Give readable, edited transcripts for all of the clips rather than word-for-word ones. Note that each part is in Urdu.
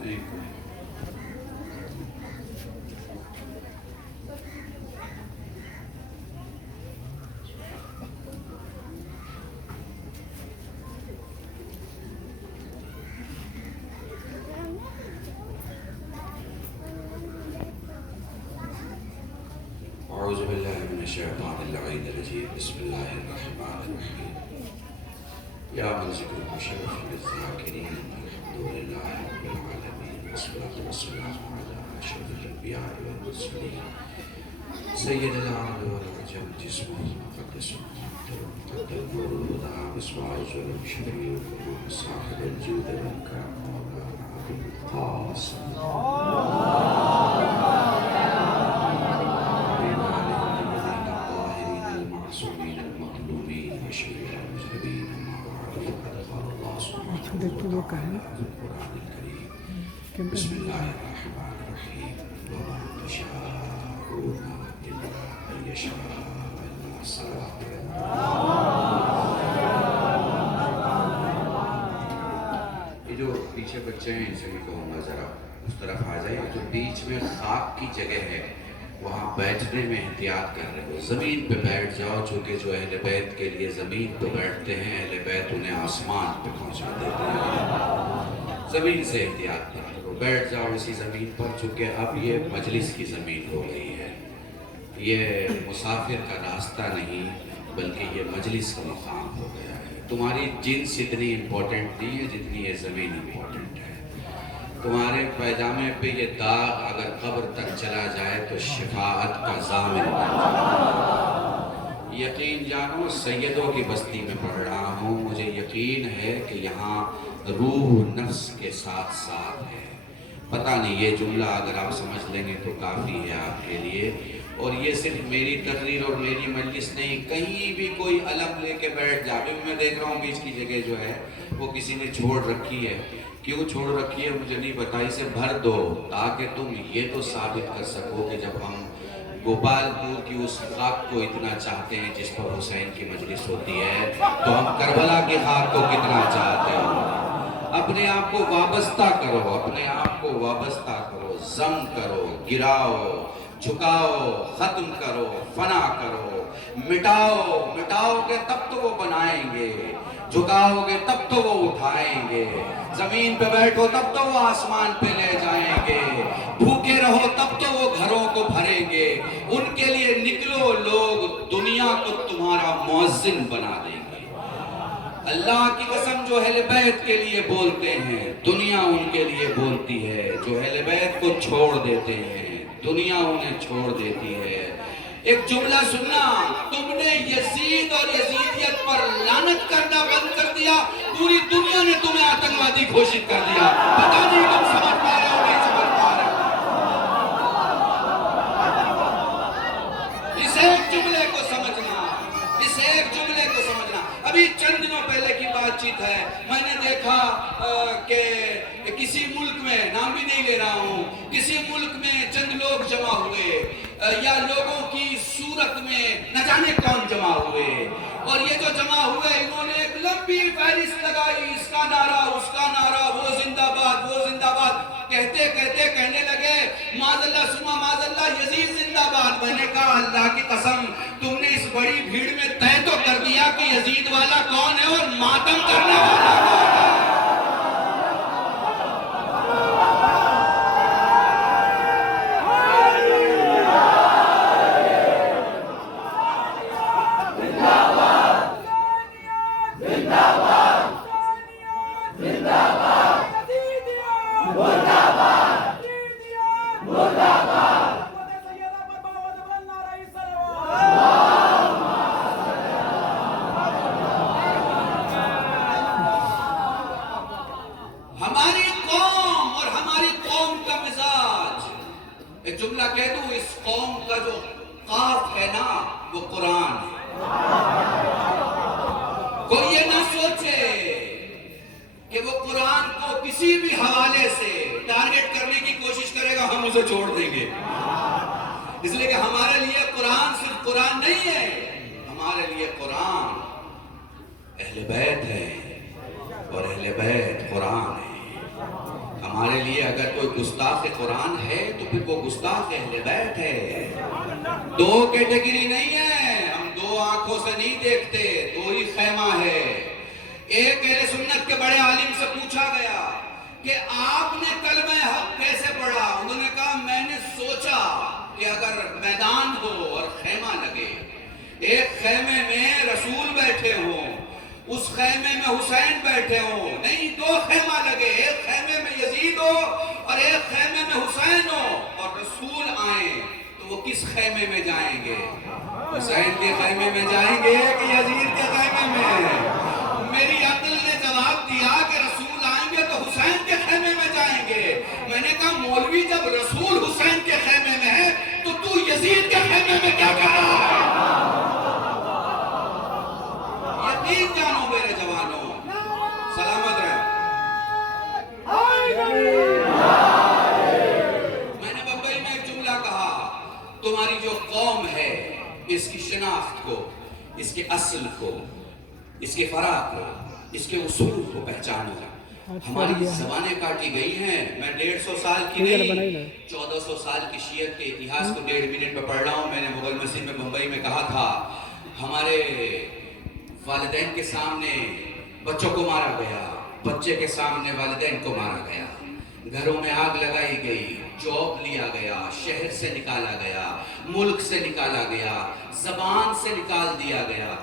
اعوذ باللہ من الشیطان الرجیم بسم اللہ الرحمن الرحیم یا من ذکر مشرف للذاکرین الحمدللہ رب العالمین والصلاة والسلام علی اشرف الانبیاء والمرسلین سید العرب والعجم جسمہ مقدس مقدم نور الہدى مصباح الظلم شفیع القلوب صاحب الجود والکرم مولانا ابو القاسم بسم اللہ الرحمن الرحیم وما تشاءون الا ان یشاء اللہ. یہ جو پیچھے بچے ہیں ان سے بھی کہوں گا ذرا اس طرف آ جائے. جو بیچ میں خاک کی جگہ ہے وہاں بیٹھنے میں احتیاط کر رہے ہو. زمین پہ بیٹھ جاؤ چونکہ جو اہل بیت کے لیے زمین پہ بیٹھتے ہیں اہل بیت انہیں آسمان پہ پہنچا دیتے ہیں. زمین سے احتیاط کرو. بیٹھ جاؤ اسی زمین پر چونکہ اب یہ مجلس کی زمین ہو گئی ہے. یہ مسافر کا راستہ نہیں بلکہ یہ مجلس کا مقام ہو گیا ہے. تمہاری جنس اتنی امپورٹنٹ نہیں ہے جتنی یہ زمین امپورٹنٹ ہے. تمہارے پیجامے پہ یہ داغ اگر قبر تک چلا جائے تو شفاعت کا ضامن بن جائے. یقین جانو سیدوں کی بستی میں پڑھ رہا ہوں. مجھے یقین ہے کہ یہاں روح نفس کے ساتھ ساتھ ہے. پتہ نہیں یہ جملہ اگر آپ سمجھ لیں گے تو کافی ہے آپ کے لیے. اور یہ صرف میری تقریر اور میری مجلس نہیں, کہیں بھی کوئی علم لے کے بیٹھ جا. ابھی میں دیکھ رہا ہوں بیچ کی جگہ جو ہے وہ کسی نے چھوڑ رکھی ہے. کیوں چھوڑ رکھی ہے مجھے نہیں پتا. اسے بھر دو تاکہ تم یہ تو ثابت کر سکو کہ جب ہم گوپال پور کی اس خاک کو اتنا چاہتے ہیں جس پر حسین کی مجلس ہوتی ہے تو ہم کربلا کی خاک کو کتنا چاہتے ہیں. اپنے آپ کو وابستہ کرو, اپنے آپ کو وابستہ کرو. ضم کرو, گراؤ, جھکاؤ, ختم کرو, فنا کرو. مٹاؤ مٹاؤ گے تب تو وہ بنائیں گے, جھکاؤ گے تب تو وہ اٹھائیں گے. زمین پہ بیٹھو تب تو وہ آسمان پہ لے جائیں گے. بھوکے رہو تب تو وہ گھروں کو بھریں گے. ان کے لیے نکلو لوگ دنیا کو تمہارا مؤذن بنا دیں گے. اللہ کی قسم جو اہل بیت کے لیے بولتے ہیں دنیا ان کے لیے بولتی ہے. جو اہل بیت کو چھوڑ دیتے ہیں دنیا انہیں چھوڑ دیتی ہے. ایک جملہ سننا, تم نے یزید اور یزیدیت پر لعنت کرنا بند کر دیا, پوری دنیا نے تمہیں آتنکوادی گھوشت کر دیا. پتہ نہیں تم سمجھ پا رہے ہو نہیں سمجھ پا رہے. اس ایک جملے کو سمجھنا, اس ایک جملے کو سمجھنا. ابھی چند دنوں پہلے کی بات چیت ہے, میں نے دیکھا کہ کسی ملک میں, نام بھی نہیں لے رہا ہوں, کسی ملک میں چند لوگ جمع ہوئے یا لوگوں کی صورت میں نہ جانے کون جمع ہوئے. اور یہ جو جمع ہوئے انہوں نے ایک لمبی فہرست لگائی, اس کا نعرہ اس کا نعرہ, وہ زندہ باد وہ زندہ باد. کہتے کہتے کہنے لگے معاذ اللہ سما معاذ اللہ یزید زندہ باد. میں نے کہا اللہ کی قسم تم نے اس بڑی بھیڑ میں طے تو کر دیا کہ یزید والا کون ہے اور ماتم کرنے والا کون ہے. ہماری قوم اور ہماری قوم کا مزاج, ایک جملہ کہہ دوں, اس قوم کا جو قاف ہے نا وہ قرآن ہے. کوئی یہ نہ سوچے کہ وہ قرآن کو کسی بھی حوالے سے ٹارگٹ کرنے کی کوشش کرے گا ہم اسے چھوڑ دیں گے. اس لیے کہ ہمارے لیے قرآن صرف قرآن نہیں ہے, ہمارے لیے قرآن اہل بیت ہے اور اہل بیت قرآن ہے. ہمارے لیے اگر کوئی گستاخ قرآن ہے تو پھر وہ گستاخ اہل بیت ہے. دو کیٹیگری نہیں ہے، ہم دو آنکھوں سے نہیں دیکھتے، دو ہی خیمہ ہے. ایک اہل سنت کے بڑے عالم سے پوچھا گیا کہ آپ نے کلمہ حق کیسے پڑھا؟ انہوں نے کہا میں نے سوچا کہ اگر میدان ہو اور خیمہ لگے، ایک خیمے میں رسول بیٹھے ہوں، اس خیمے میں حسین بیٹھے ہوں، نہیں دو خیمہ لگے، ایک خیمے میں یزید ہو اور ایک خیمے میں حسین ہو، اور رسول آئیں تو وہ کس خیمے میں جائیں گے؟ حسین کے خیمے میں جائیں گے کہ یزید کے خیمے میں؟ میری عقل نے جواب دیا کہ رسول آئیں گے تو حسین کے خیمے میں جائیں گے. میں نے کہا مولوی جب رسول حسین کے خیمے میں ہے تو یزید کے خیمے میں کیا کر رہا ہے؟ یقین جانو میرے جوانوں، سلامت رہے. میں نے بمبئی میں ایک جملہ کہا، تمہاری جو قوم ہے اس کی شناخت کو، اس کے اصل کو، اس کے فرا کو، اس کے اصول کو پہچانو. ہماری زبانیں کاٹی گئی ہیں. میں 150 سال کی نہیں 1400 سال کی شیعت کے اتہاس کو 1.5 منٹ میں پڑھ رہا ہوں. میں نے مغل مسجد میں بمبئی میں کہا تھا ہمارے والدین کے سامنے بچوں کو مارا گیا، بچے کے سامنے والدین کو مارا گیا، گھروں میں آگ لگائی گئی، جاب لیا گیا، شہر سے نکالا گیا، ملک سے نکالا گیا، زبان سے نکال دیا گیا.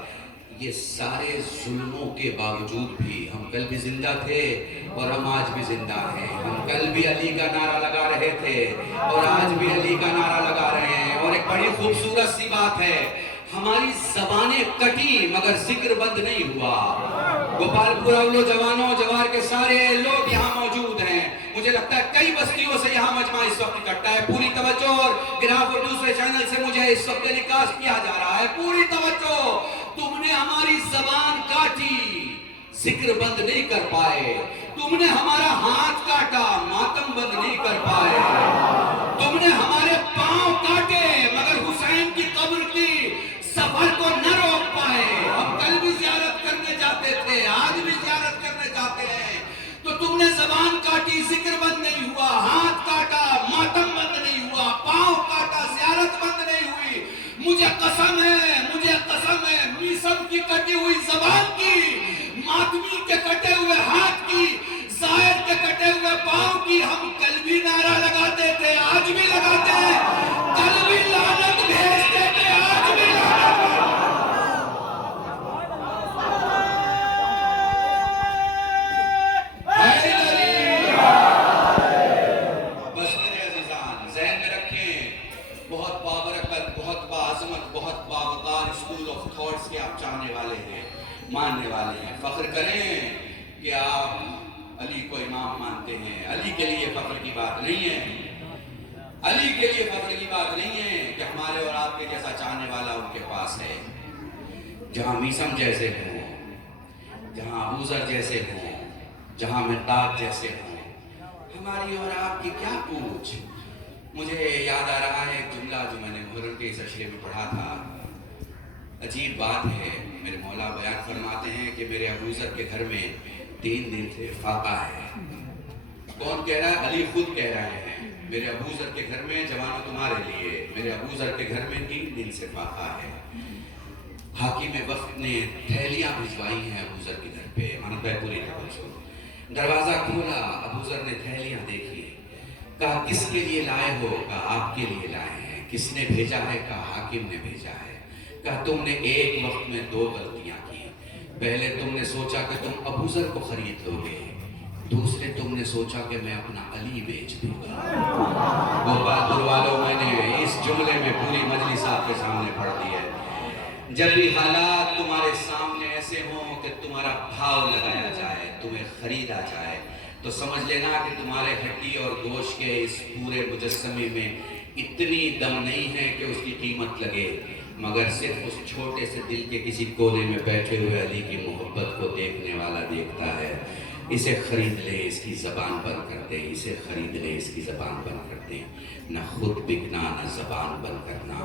یہ سارے ظلموں کے باوجود بھی ہم کل بھی زندہ تھے اور ہم آج بھی زندہ ہیں. ہم کل بھی علی کا نعرہ لگا رہے تھے اور آج بھی علی کا نعرہ لگا رہے ہیں. اور ایک بڑی خوبصورت سی بات ہے، ہماری زبانیں کٹی مگر ذکر بند نہیں ہوا. گوپال پور اولو جوانوں جوار کے سارے لوگ یہاں موجود ہیں. مجھے لگتا ہے کئی بستیوں سے یہاں مجمع اس وقت اکٹھا ہے. پوری توجہ، اور گراف اور دوسرے چینل سے مجھے اس وقت ٹیلی کاسٹ کیا جا رہا ہے. پوری توجہ. تم نے ہماری زبان کاٹی، ذکر بند نہیں کر پائے. تم نے ہمارا ہاتھ کاٹا، ماتم بند نہیں کر پائے. تم نے ہمارے پاؤں کاٹے مگر حسین کی قبر کی سفر کو نہ روک پائے. ہم کل بھی زیارت کرنے جاتے تھے، آج بھی زیارت کرنے جاتے ہیں. تو تم نے زبان کاٹی، ذکر بند نہیں ہوا، ہاتھ کاٹا، ماتم بند نہیں ہوا، پاؤں کاٹا، زیارت بند نہیں ہوئی. مجھے قسم ہے میسم کی کٹی ہوئی زبان کی، ماتمی کے کٹے ہوئے ہاتھ کی، زائر کے کٹے ہوئے پاؤں کی. ہم کل بھی نعرہ لگاتے تھے، آج بھی لگاتے ہیں. کل بھی لعنت بھیجتے تھے، آج بھی لعنت. بس میرے عزیزان ذہن میں رکھیں، بہت بابرکت، بہت باعظمت، بہت باوقار اسکول آف تھاٹس کے آپ چاہنے والے ہیں، ماننے والے ہیں. فخر کریں کہ آپ علی کو امام مانتے ہیں. علی کے لیے فخر کی بات نہیں ہے، علی کے لیے فخر کی بات نہیں ہے کہ ہمارے اور آپ کے جیسا چاہنے والا ان کے پاس ہے. جہاں میسم جیسے ہوں، جہاں ابوذر جیسے ہوں، جہاں مقداد جیسے ہوں، ہماری اور آپ کی کیا پوچھ. مجھے یاد آ رہا ہے ایک جملہ جو میں نے محرم کے اس اشرے میں پڑھا تھا. عجیب بات ہے، میرے مولا بیان فرماتے ہیں کہ میرے ابوذر کے گھر میں 3 دن سے فاقہ ہے. کون کہہ رہا ہے؟ علی خود کہہ رہے ہیں میرے ابوذر کے گھر میں، جوانوں تمہارے لیے، میرے ابوذر کے گھر میں 3 دن سے فاقہ ہے. حاکم وقت نے تھیلیاں بھجوائی ہیں ابوذر کے گھر پہ. پوری دروازہ کھولا، ابوذر نے تھیلیاں دیکھی. کہا کس کے لیے لائے ہو؟ کہا آپ کے لیے لائے ہیں. کس نے بھیجا ہے؟ کہا حاکم نے بھیجا ہے. کہا تم نے ایک وقت میں 2 غلطیاں کی. پہلے تم نے سوچا کہ تم ابوذر کو خرید لو گے، دوسرے تم نے سوچا کہ میں اپنا علی بیچ دوں گا. گوپال پور والوں، میں نے اس جملے میں پوری مجلس آپ کے سامنے پڑھ دی ہے. جب بھی حالات تمہارے سامنے ایسے ہوں کہ تمہارا بھاؤ لگایا جائے، تمہیں خریدا جائے، تو سمجھ لینا کہ تمہارے ہڈی اور گوشت کے اس پورے مجسمے میں اتنی دم نہیں ہے کہ اس کی قیمت لگے، مگر صرف اس چھوٹے سے دل کے کسی کونے میں بیٹھے ہوئے علی کی محبت کو دیکھنے والا دیکھتا ہے. اسے خرید لے اس کی زبان بند کر دے، اسے خرید لے اس کی زبان بند کر دے، نہ خود بکنا نہ زبان بند کرنا،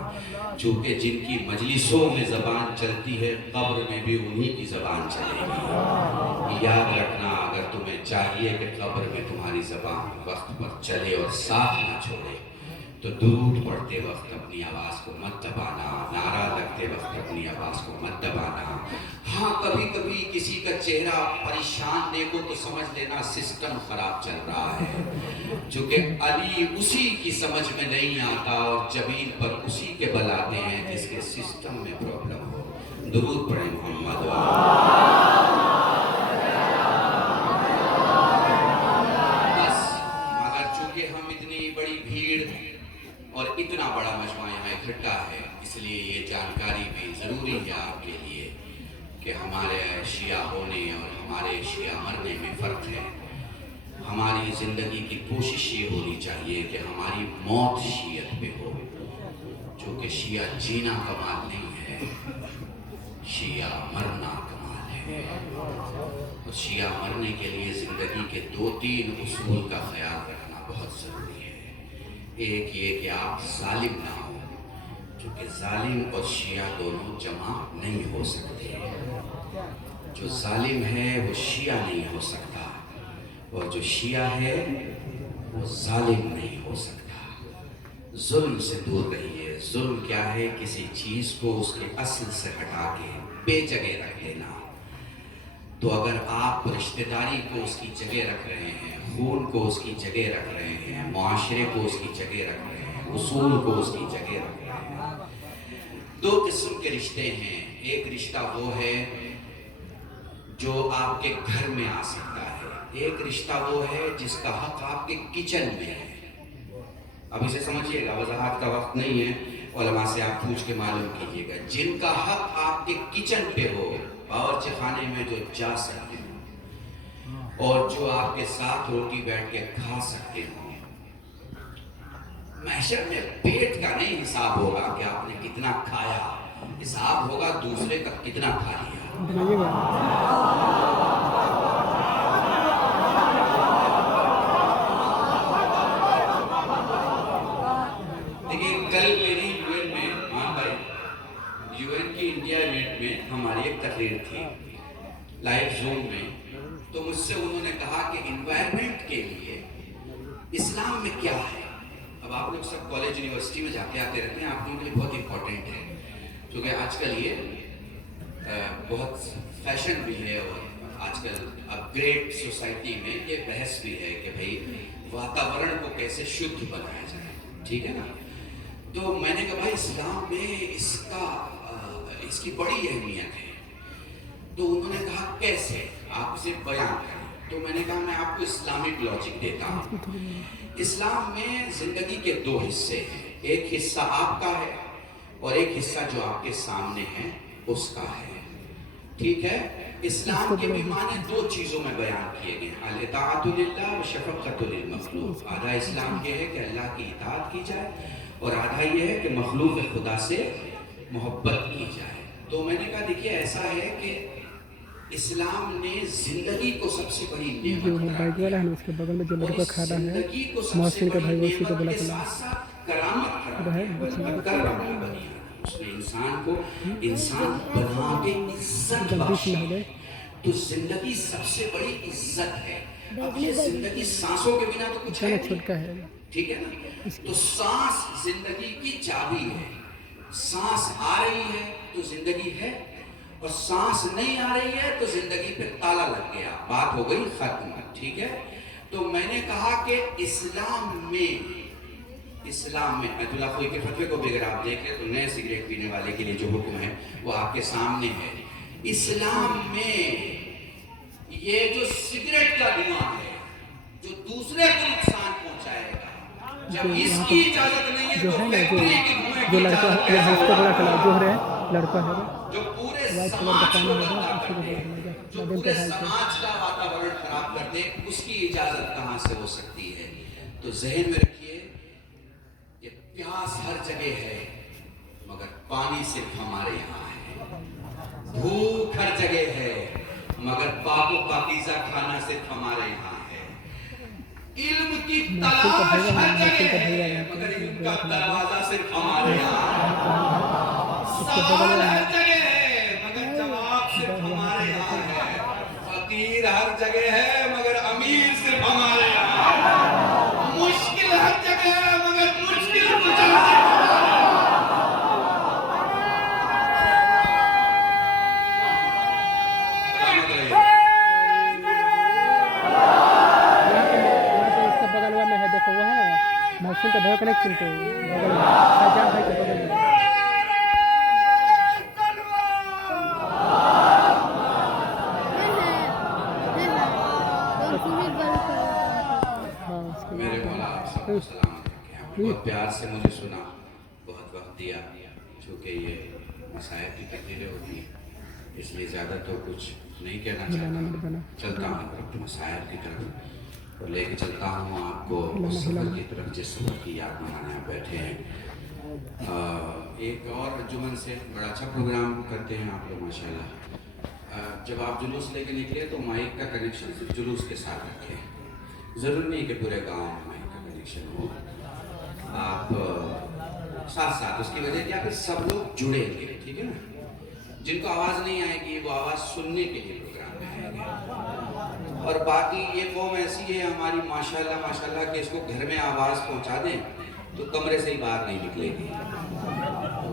چونکہ جن کی مجلسوں میں زبان چلتی ہے قبر میں بھی انہی کی زبان چلے گی۔ یاد رکھنا اگر تمہیں چاہیے کہ قبر میں تمہاری زبان وقت پر چلے اور ساتھ نہ چھوڑے تو درود پڑھتے وقت اپنی آواز کو مت دبانا، نعرہ لگتے وقت اپنی آواز کو مت دبانا۔ ہاں کبھی کبھی کسی کا چہرہ پریشان دیکھو تو سمجھ لینا سسٹم خراب چل رہا ہے، چونکہ علی اسی کی سمجھ میں نہیں آتا اور جبین پر اسی کے بل آتے ہیں جس کے سسٹم میں پرابلم ہو۔ درود پڑھیں محمد بس۔ مگر چونکہ ہم اتنی بڑی بھیڑ اور اتنا بڑا مجمع یہاں اکٹھا ہے، اس لیے یہ جانکاری بھی ضروری ہے آپ کے لیے کہ ہمارے شیعہ ہونے اور ہمارے شیعہ مرنے میں فرق ہے۔ ہماری زندگی کی کوشش یہ ہونی چاہیے کہ ہماری موت شیعت پہ ہو، چونکہ شیعہ جینا کمال نہیں ہے، شیعہ مرنا کمال ہے۔ اور شیعہ مرنے کے لیے زندگی کے 2-3 اصول کا خیال رکھنا بہت ضروری ہے۔ ایک یہ کہ آپ ظالم نہ ہو، چونکہ ظالم اور شیعہ دونوں جمع نہیں ہو سکتے۔ جو ظالم ہے وہ شیعہ نہیں ہو سکتا، اور جو شیعہ ہے وہ ظالم نہیں ہو سکتا۔ ظلم سے دور رہیے۔ ظلم کیا ہے؟ کسی چیز کو اس کے اصل سے ہٹا کے بے جگہ رکھ لینا۔ تو اگر آپ رشتہ داری کو اس کی جگہ رکھ رہے ہیں، خون کو اس کی جگہ رکھ رہے ہیں، معاشرے کو اس کی جگہ رکھ رہے ہیں، اصول کو اس کی جگہ رکھ رہے ہیں۔ 2 قسم کے رشتے ہیں۔ ایک رشتہ وہ ہے جو آپ کے گھر میں آ سکتا ہے، ایک رشتہ وہ ہے جس کا حق آپ کے کچن میں ہے۔ اب اسے سمجھیے گا، وضاحت کا وقت نہیں ہے، علماء سے آپ پوچھ کے معلوم کیجیے گا۔ جن کا حق آپ کے کچن پہ ہو، باورچی خانے میں جو جا سکتے ہوں اور جو آپ کے ساتھ روٹی بیٹھ کے کھا سکتے ہوں، محشر میں پیٹ کا نہیں حساب ہوگا کہ آپ نے کتنا کھایا، حساب ہوگا دوسرے کا کتنا کھا لیا۔ دیکھیے کل میری UN میں، ہاں بھائی، UN کی انڈیا یونٹ میں ہماری ایک تقریر تھی لائیو زوم میں، تو مجھ سے انہوں نے کہا کہ انوائرمنٹ کے لیے اسلام میں کیا ہے۔ اب آپ لوگ سب کالج یونیورسٹی میں جاتے آتے رہتے ہیں، آپ لوگوں کے لیے بہت امپورٹنٹ ہے، کیونکہ آج کل یہ بہت فیشن بھی ہے، اور آج کل اپ گریڈ سوسائٹی میں یہ بحث بھی ہے کہ بھئی واتاورن کو کیسے شدھ بنایا جائے، ٹھیک ہے نا۔ تو میں نے کہا بھائی اسلام میں اس کی بڑی اہمیت ہے۔ تو انہوں نے کہا کیسے، آپ اسے بیان کریں۔ تو میں نے کہا میں آپ کو اسلامک لاجک دیتا ہوں۔ اسلام میں زندگی کے 2 حصے ہیں، ایک حصہ آپ کا ہے اور ایک حصہ جو آپ کے سامنے ہے اس کا ہے، ٹھیک ہے۔ اسلام کے بھی معنی 2 چیزوں میں بیان کیے گئے ہیں، الاطاعت للہ و شفقت للمخلوق۔ آدھا اسلام یہ ہے کہ اللہ کی اطاعت کی جائے، اور آدھا یہ ہے کہ مخلوق خدا سے محبت کی جائے۔ تو میں نے کہا دیکھیے ایسا ہے کہ اسلام نے زندگی کو سب سے بڑی نعمت قرار دیا، اور زندگی کو سب سے بڑی نعمت کے ساتھ ساتھ کرامت قرار دیا، کرم بنی آدم۔ اس نے انسان کو انسان بنا کے عزت بخشی، تو زندگی سب سے بڑی عزت ہے۔ اب یہ زندگی سانسوں کے بنا تو کچھ ہے نہیں، ٹھیک ہے نا۔ تو سانس زندگی کی چابی ہے، سانس آ رہی ہے تو زندگی ہے، اور سانس نہیں آ رہی ہے تو زندگی پہ تالا لگ گیا، بات ہو گئی ختم، ٹھیک ہے۔ تو میں نے کہا کہ اسلام میں ایت اللہ خوئی کے فتوے کو بھی اگر آپ دیکھیں تو نئے سگریٹ پینے والے کے لیے جو حکم ہے وہ آپ کے سامنے ہے۔ اسلام میں یہ جو سگریٹ کا دھواں ہے جو دوسرے کو نقصان پہنچائے گا، جب اس کی اجازت نہیں ہے تو فیکٹری کے دھوئیں کی اجازت جو پورے سماج کو گندا کر دے، جو پورے سماج کا واتاورن خراب کر دے، اس کی اجازت کہاں سے ہو سکتی ہے۔ تو ذہن میں رکھیے کہ پیاس ہر جگہ ہے مگر پانی صرف ہمارے یہاں ہے، بھوک ہر جگہ ہے مگر پاک و پاکیزہ کھانا صرف ہمارے یہاں ہے. علم کی تلاش ہر جگہ ہے مگر علم کا دروازہ صرف ہمارے یہاں ہے. سوال ہر جگہ ہے مگر جواب صرف ہمارے یہاں ہے. فقیر ہر جگہ ہے مگر امیر صرف ہمارے یہاں ہے. مشکل ہر جگہ ہے مگر مشکل کچھ صرف ہمارے یہاں ہے. محسن کا بھائی کنیکشن تو شاہجہاں بھائی کے بغل میں. میرے مولا آپ سب کو سلام ہے. بہت پیار سے مجھے سنا, بہت وقت دیا. چونکہ یہ مصائب کی تقریریں ہوتی ہیں اس لیے زیادہ تو کچھ نہیں کہنا چاہتا. چلتا ہوں مصائب کی طرف اور لے کے چلتا ہوں آپ کو اس سفر کی طرف جس سفر کی یاد منانے آپ بیٹھے ہیں. ایک اور انجمن سے بڑا اچھا پروگرام کرتے ہیں آپ لوگ ماشاءاللہ. جب آپ جلوس لے کے نکلے تو مائک کا کنیکشن صرف جلوس کے ساتھ رکھیں. ضرور نہیں کہ پورے گاؤں میں مائک کا کنیکشن ہو. آپ ساتھ ساتھ اس کی وجہ کیا پھر سب لوگ جڑیں گے, ٹھیک ہے نا. جن کو آواز نہیں آئے گی وہ آواز سننے کے لیے پروگرام میں آئیں گے. اور باقی یہ قوم ایسی ہے ہماری ماشاءاللہ کہ اس کو گھر میں آواز پہنچا دیں تو کمرے سے ہی باہر نہیں نکلے گی,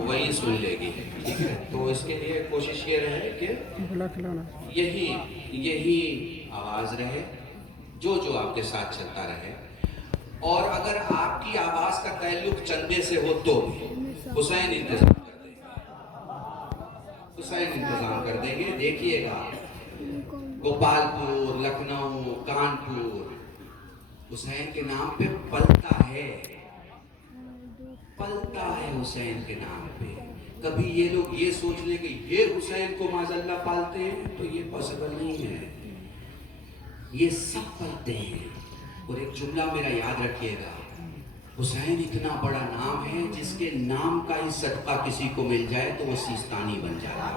وہی سن لے گی, ٹھیک ہے. تو اس کے لیے کوشش یہ رہے کہ یہی آواز رہے جو آپ کے ساتھ چلتا رہے. اور اگر آپ کی آواز کا تعلق چندے سے ہو تو حسین انتظام کر دیں گے. دیکھیے گا گوپال پور, لکھنؤ, کانپور حسین کے نام پہ پلتا ہے حسین کے نام پہ. کبھی یہ لوگ یہ سوچ لیں کہ یہ حسین کو معاذاللہ پالتے ہیں تو یہ پاسبل نہیں ہے. یہ سب پلتے ہیں. اور ایک جملہ میرا یاد رکھیے گا, حسین اتنا بڑا نام ہے جس کے نام کا ہی صدقہ کسی کو مل جائے تو وہ سیستانی بن جاتا ہے.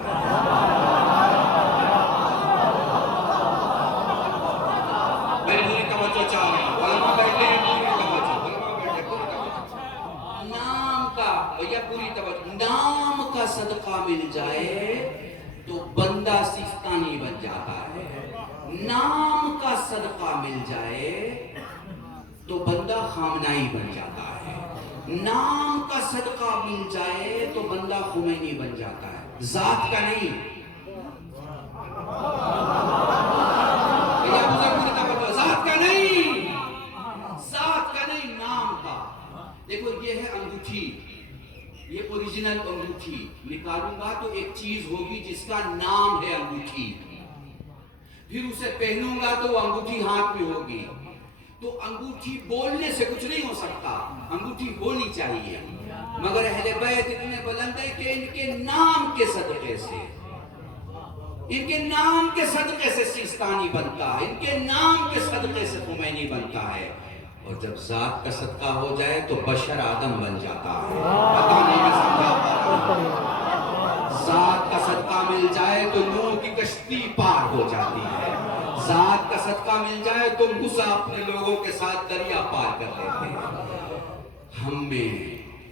میری پوری توجہ چاہ رہا ہوں, علماء بیٹھے ہیں, پوری توجہ. نام کا بھیا پوری توجہ, نام کا صدقہ مل جائے تو بندہ سیستانی بن جاتا ہے. نام کا صدقہ مل جائے تو بندہ خامنائی بن جاتا ہے. نام کا صدقہ مل جائے تو بندہ خمینی بن جاتا ہے. ذات کا نہیں, ذات کا نہیں, نام کا. دیکھو یہ ہے انگوٹھی, یہ اوریجنل انگوٹھی. نکالوں گا تو ایک چیز ہوگی جس کا نام ہے انگوٹھی. پھر اسے پہنوں گا تو وہ انگوٹھی ہاتھ میں ہوگی. تو انگوٹھی بولنے سے کچھ نہیں ہو سکتا, انگوٹھی ہونی چاہیے. مگر اہل بیت اتنے بلند ہے کہ ان کے نام کے صدقے سے سیستانی بنتا ہے, ان کے نام کے صدقے سے خمینی بنتا ہے. اور جب ذات کا صدقہ ہو جائے تو بشر آدم بن جاتا ہے. پتہ نہیں میں سمجھا پا رہا ہوں. ذات کا صدقہ مل جائے تو نوح کی کشتی پار ہو جاتی ہے. ذات کا صدقہ مل جائے تو موسیٰ اپنے لوگوں کے ساتھ دریا پار کر لیتے ہیں. ہم میں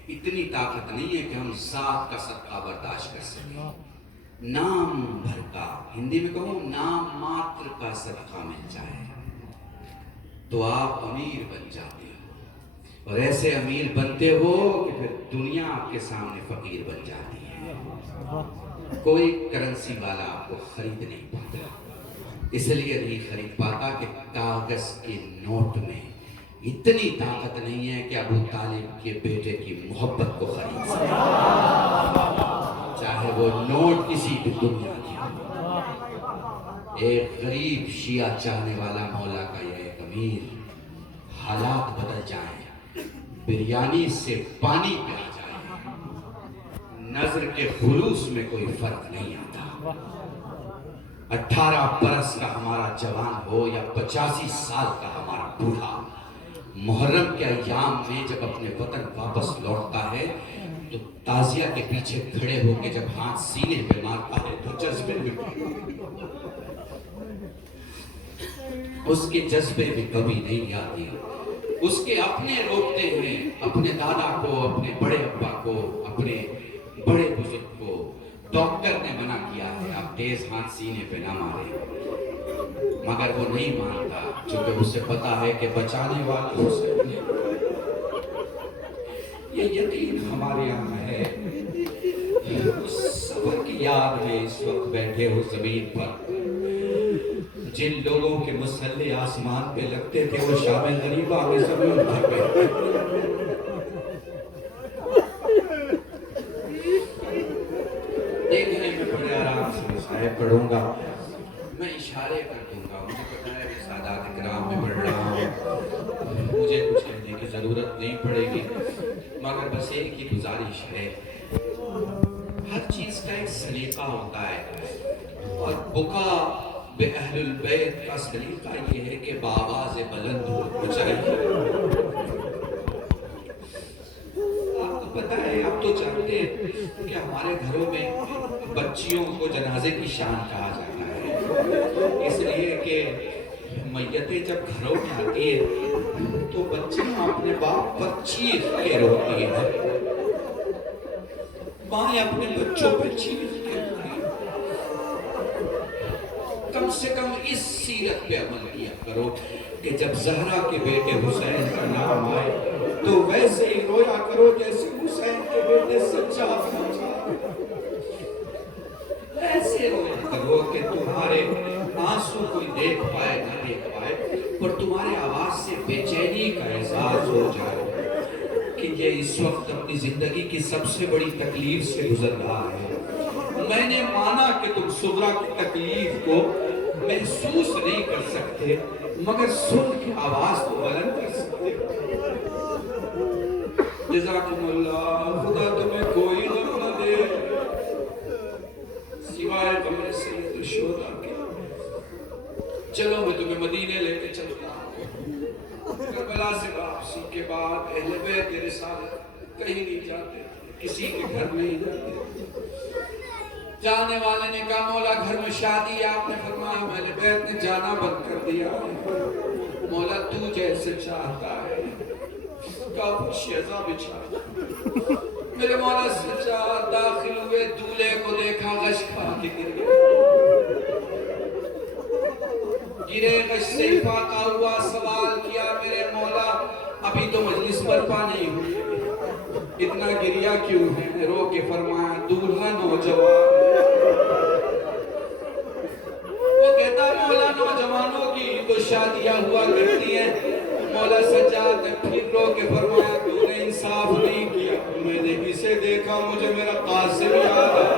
اتنی طاقت نہیں ہے کہ ہم ذات کا صدقہ برداشت کر سکیں. نام بھر کا, ہندی میں کہوں نام ماتر کا صدقہ مل جائے تو آپ امیر بن جاتے ہو. اور ایسے امیر بنتے ہو کہ پھر دنیا آپ کے سامنے فقیر بن جاتی ہے. کوئی کرنسی والا آپ کو خرید نہیں پاتا. اس لیے نہیں خرید پاتا کہ کاغذ کے نوٹ میں اتنی طاقت نہیں ہے کہ ابو طالب کے بیٹے کی محبت کو خرید سکے, چاہے وہ نوٹ کسی بھی دنیا کی. ایک غریب شیعہ چاہنے والا مولا کا یہ ایک امیر, حالات بدل جائیں, بریانی سے پانی پہ آ جائے, نظر کے خلوص میں کوئی فرق نہیں آتا. 18 برس کا ہمارا جوان ہو یا 85 سال کا ہمارا بوڑھا, محرم کے ایام میں جب اپنے وطن واپس لوٹتا ہے تو تازیہ کے پیچھے کھڑے ہو کے جب ہاتھ سینے پہ مارتا ہے تو جذبے میں اس کے جذبے میں کمی نہیں آتی. اس کے اپنے روکتے ہیں اپنے دادا کو, اپنے بڑے ابا کو, اپنے بڑے بزرگ کو. ڈاکٹر نے منع کیا ہے آپ تیز ہاتھ سینے پہ نہ ماریں, مگر وہ نہیں مانتا چونکہ اسے پتا ہے کہ بچانے والا اسے ہے. یہ یقین ہمارے یہاں ہے. اس سفر کی یاد میں اس وقت بیٹھے ہو زمین پر, جن لوگوں کے مسلح آسمان پہ لگتے تھے وہ شام غریبہ میں زمین پر بیٹھے. دیکھ رہے میں بڑے آرام سے مسائب پڑھوں گا, میں اشارے کر دوں گا. مجھے پتا ہے کہ سادات اکرام میں پڑھ رہا ہوں, مجھے کچھ کہنے کی ضرورت نہیں پڑے گی, مگر بس ایک ہی گزارش ہے. ہر چیز کا ایک سلیقہ ہوتا ہے, اور بکا بے اہل البیت کا سلیقہ یہ ہے کہ بآواز بلند ہو چاہیے. آپ کو پتہ ہے, آپ تو جانتے ہیں کہ ہمارے گھروں میں بچیوں کو جنازے کی شان کہا جاتا ہے, اس لیے کہ میتیں جب گھروں میں آتی ہیں تو بچیاں اپنے باپ پر چیخ کے روتی ہیں, مائیں اپنے بچوں پہ چیخ کے روتی ہیں. کم سے کم اس سیرت پہ عمل کیا کرو کہ جب زہرا کے بیٹے حسین کا نام آئے تو ویسے ہی رویا کرو جیسے حسین کے بیٹے سجاد کا نام. ایسے رویا کرو کہ تمہارے آنسو کوئی دیکھ پائے نہ دیکھ پائے, پر تمہارے آواز سے بے چینی کا احساس ہو جائے کہ یہ اس وقت اپنی زندگی کی سب سے بڑی تکلیف سے گزر رہا ہے. میں نے مانا کہ تم صغرا کی تکلیف کو محسوس نہیں کر سکتے, مگر سن کے آواز تو بلند کر سکتے. جزاکم اللہ, خدا تمہیں کوئی غم نہ دے سوائے غم سید الشہداء کے. چلو میں تمہیں مدینے لے کے چلتا ہوں. کربلا سے واپسی کے بعد اہل بیت رسالت کہیں نہیں جاتے, کسی کے گھر نہیں جاتے. جانے والے نے کہا مولا گھر میں شادی ہے, آپ نے فرمایا اہل بیت نے جانا بند کر دیا ہے. مولا تو جیسے چاہتا ہے. کہا پھر شیزہ بچھا. میرے مولا سجاد داخل ہوئے, دولے کو دیکھا غش کھا کے گر گرے غش سے فاقہ ہوا. سوال کیا میرے مولا ابھی تو مجلس برپا نہیں ہوئی, اتنا گریا کیوں ہے؟ رو کے فرمایا دولہا نوجوان. وہ کہتا مولا نوجوانوں کی تو شادیاں ہوا کرتی ہیں. مولا سجاد نے پھر رو کے فرمایا تو نے انصاف نہیں کیا, میں نے اسے دیکھا مجھے میرا قاسم یاد آیا.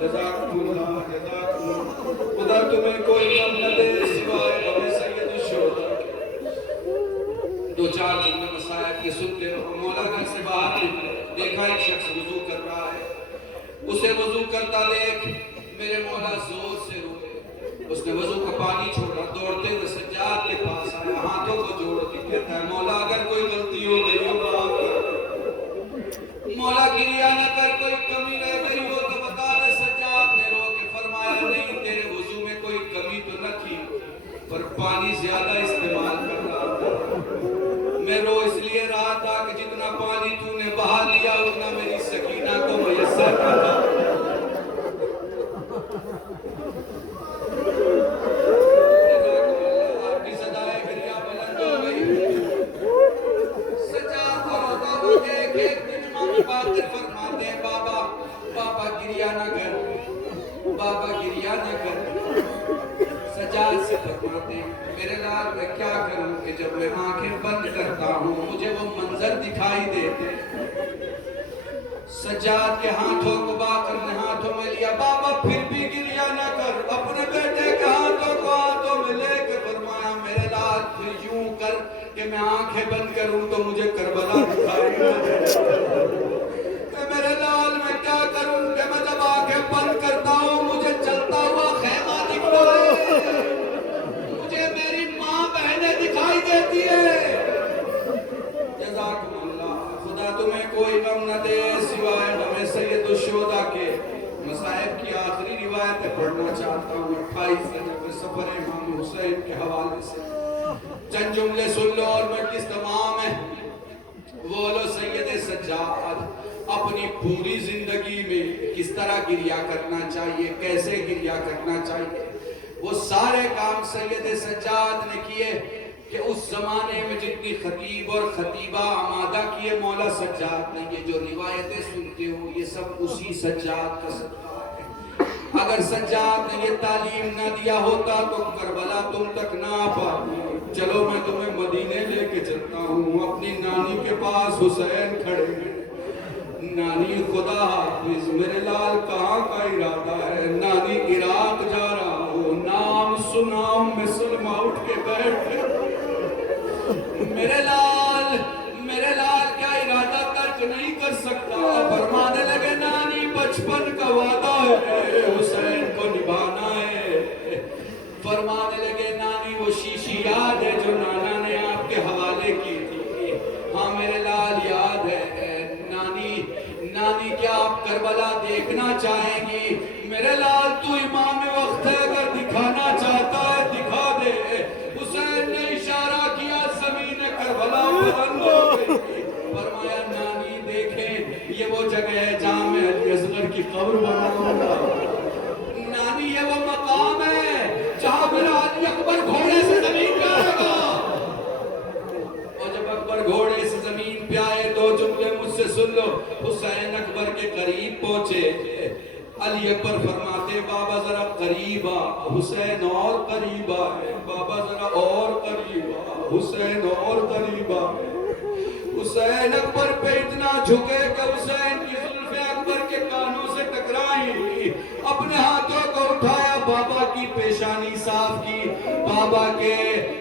جزاکم اللہ, جزاکم اللہ. خدا تمہیں کوئی غم نہ دے سوائے غم سید الشہداء کے. دو چار جملے مسائب کے سنتے ہو. مولا گھر سے باہر دیکھا ایک شخص وضو کر رہا ہے, اسے وضو کرتا دیکھ میرے مولا زور سے روئے. اس نے وضو کا پانی چھوڑا, دوڑتے ہوئے سجاد کے پاس آیا, ہاتھوں کو جوڑ کے کہتا ہے مولا اگر کوئی غلطی ہو گئی ہو معاف کر, مولا گریا نہ کر, کوئی کمی رہ گئی ہو تو بتا دے. سجاد نے رو کے فرمایا نہیں, تیرے وضو میں کوئی کمی تو نہ تھی, پر پانی زیادہ استعمال کر رہا تھا. میں رو اس لیے رہا تھا کہ جتنا پانی تو نے بہا لیا اتنا میری سکینہ کو میسر کرتا. آپ کی صدائے گریا بلند ہو گئی. سجاد کو روتا ہوا دیکھ ایک تجمہ میں باتیں فرماتے ہیں بابا, بابا گریا نہ کر, بابا گریا نہ کر. سجاد سے فرماتے ہیں میرے لال میں کیا کروں کہ جب میں آنکھیں بند کرتا ہوں مجھے وہ منظر دکھائی دیتے. سجاد کے ہاتھوں کو باقر نے ہاتھوں میں لیا. بابا پھر بھی گریا نہ کر, اپنے بیٹے کے ہاتھوں کو ہاتھوں میں لے کے فرمایا میرے لال پھر یوں کر کہ میں آنکھیں بند کروں تو مجھے کربلا دکھائی دے. میرے لال میں کیا کروں کہ میں جب آنکھیں بند کرتا ہوں مجھے چلتا ہوا خیمہ دکھتا ہے, مجھے میری ماں بہنیں دکھائی دیتی ہے. جزاکم اللہ, خدا تمہیں کوئی غم نہ دے سوائے غم سید الشہداء کے. مصائب کی آخری روایت پڑھنا چاہتا ہوں 28 رجب سفر امام حسین کے حوالے سے چند جملے سن لو اور مجلس تمام ہے. بولو سید سجاد اپنی پوری زندگی میں کس طرح گریہ کرنا چاہیے, کیسے گریہ کرنا چاہیے, وہ سارے کام سید سجاد نے کیے کہ اس زمانے میں جتنی خطیب اور خطیبہ آمادہ کیے مولا سجاد نے. یہ جو روایتیں سنتے ہو یہ سب اسی سجاد کا صدقہ ہے. اگر سجاد نے یہ تعلیم نہ دیا ہوتا تو کربلا تم تک نہ آ پاتی. چلو میں تمہیں مدینے لے کے چلتا ہوں, اپنی نانی کے پاس حسین کھڑے ہیں. نانی خدا حافظ میرے لال کہاں کا ارادہ ہے؟ نانی عراق جا رہا ہوں, نام سناؤ میں سلمہ اٹھ کے بیٹھ گئے. میرے لال کیا ارادہ ترک نہیں کر سکتا. فرمانے لگے نانی بچپن کا وعدہ ہے حسین کو نبھانا ہے. فرمانے لگے نانی وہ شیشی یاد ہے جو نانا نے آپ کے حوالے کی تھی؟ ہاں میرے لال یاد ہے. نانی کیا آپ کربلا دیکھنا چاہیں گی؟ میرے لال تو امام وقت ہے, اگر دکھانا چاہتا ہے دکھا دے. حسین نے اشارہ کیا, زمین کربلا بلند ہو گئی. فرمایا نانی دیکھیں یہ وہ جگہ ہے جہاں میں علی اصغر کی قبر بناؤں گا. نانی یہ وہ مقام ہے جہاں میرا علی اکبر گھوڑے سے زمین پہ آئے گا. اور جب اکبر گھوڑے سے زمین پہ آئے, دو جملے مجھ سے سن لو. حسین اکبر کے قریب پہنچے, علی اکبر فرماتے بابا ذرا قریب آ. حسین اور قریب آئے. بابا ذرا اور قریب آ. حسین اور قریب آئے. حسین اکبر پہ اتنا جھکے کہ حسین کی زلفیں اکبر کے کانوں سے ٹکرائیں. اپنے ہاتھوں کو اٹھایا, بابا کی پیشانی صاف کی, بابا کے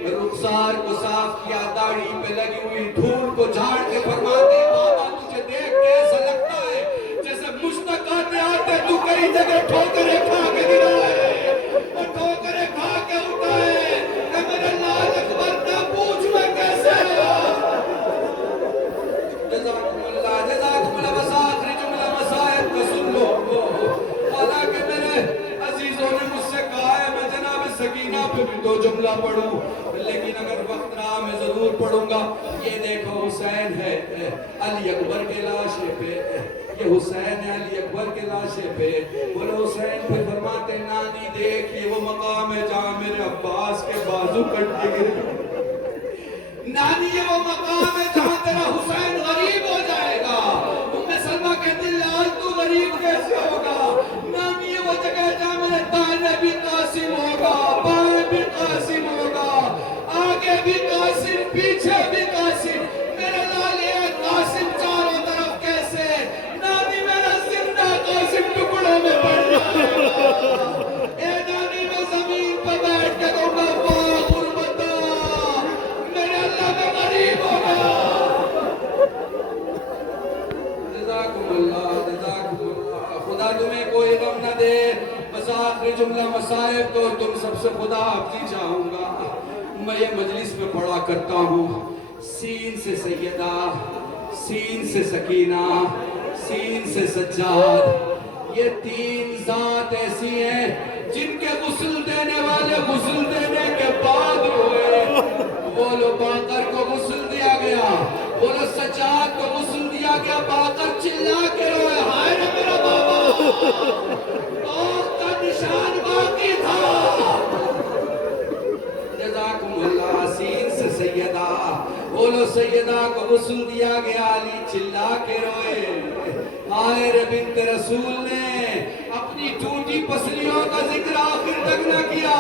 رخسار کو صاف کیا, داڑھی پہ لگی ہوئی دھول کو جھاڑ کے فرماتے بابا تجھے دیکھ کے ایسا لگتا ہے جیسے مشتاق آتے آتے تو کئی جگہ ٹھوکریں کھا کے گرا ہے, اور ٹھوکریں کھا کے اٹھا ہے. اے میرے لال اکبر نہ پوچھ میں کیسے آیا. جزاکم اللہ بس آخری جملہ مسائب کا سن لو. حالانکہ میرے عزیزوں نے مجھ سے کہا ہے میں جناب سکینہ پہ بھی 2 جملہ پڑھوں, لیکن اگر وقت رہا میں ضرور پڑھوں گا. یہ دیکھو حسین ہے علی اکبر کے لاشے پہ, یہ حسین ہے علی اکبر کے لاشے پہ. بولو حسین پہ فرماتے نانی دیکھ یہ وہ مقام ہے جہاں میرے عباس کے بازو کٹ کے گرے. نانی یہ وہ مقام ہے جہاں تیرا حسین غریب ہو جائے گا. ام سلمہ کہتی لال تو غریب کیسے ہوگا؟ نانی یہ وہ جگہ ہے جہاں میرے دائیں بھی قاسم ہوگا, بائیں بھی قاسم ہوگا, آگے بھی قاسم, پیچھے بھی قاسم. میرے لال یہ قاسم چاروں طرف کیسے؟ نانی میرا زندہ قاسم ٹکڑوں میں پڑ جائے گا. اے نانی میں زمین پہ بیٹھ کے کہوں گا واہ غربتا میرے اللہ میں غریب ہو گیا. جزاکم اللہ, جزاکم اللہ. خدا تمہیں کوئی غم نہ دے. بس آخری جملہ مصائب تو تم سب سے خدا حافظی چاہوں گا. میں یہ مجلس میں پڑھا کرتا ہوں سین سے سیدہ, سین سے سکینہ, سین سے سجاد. یہ 3 ذات ایسی ہیں جن کے غسل دینے والے غسل دینے کے بعد ہوئے. بولو باقر کو غسل دیا گیا, بولو سجاد کو غسل دیا گیا, باقر چلا کے روئے ہائے رے میرا بابا, موت کا نشان باقی تھا. جزاکم اللہ. سین سے سیدہ, بولو سیدہ کو غسل دیا گیا, علی چلا کے روئے ہائے رے بنت رسول نے اپنی ٹوٹی پسلیوں کا ذکر آخر تک نہ کیا.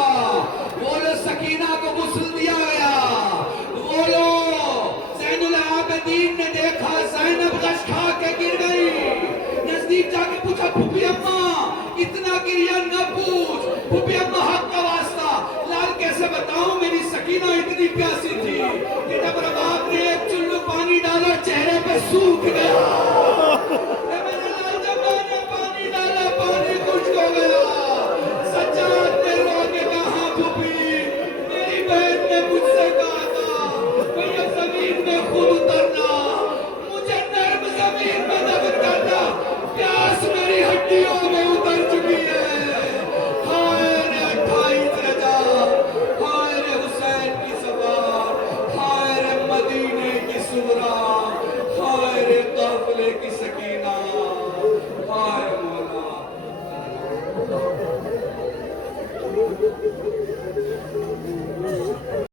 بولو سکینہ کو غسل دیا گیا. بولو زین العابدین نے دیکھا زینب غش کھا کے گر گئی, نزدیک جا کے پوچھا پھوپھی اماں اتنا گریا نہ پوچھ. پھوپھی اماں حق کا واسطہ لال کیسے بتاؤں میری سکینہ اتنی پیاسی تھی کہ جب رباب نے ایک چلو پانی ڈالا چہرے پہ سوکھ گیا.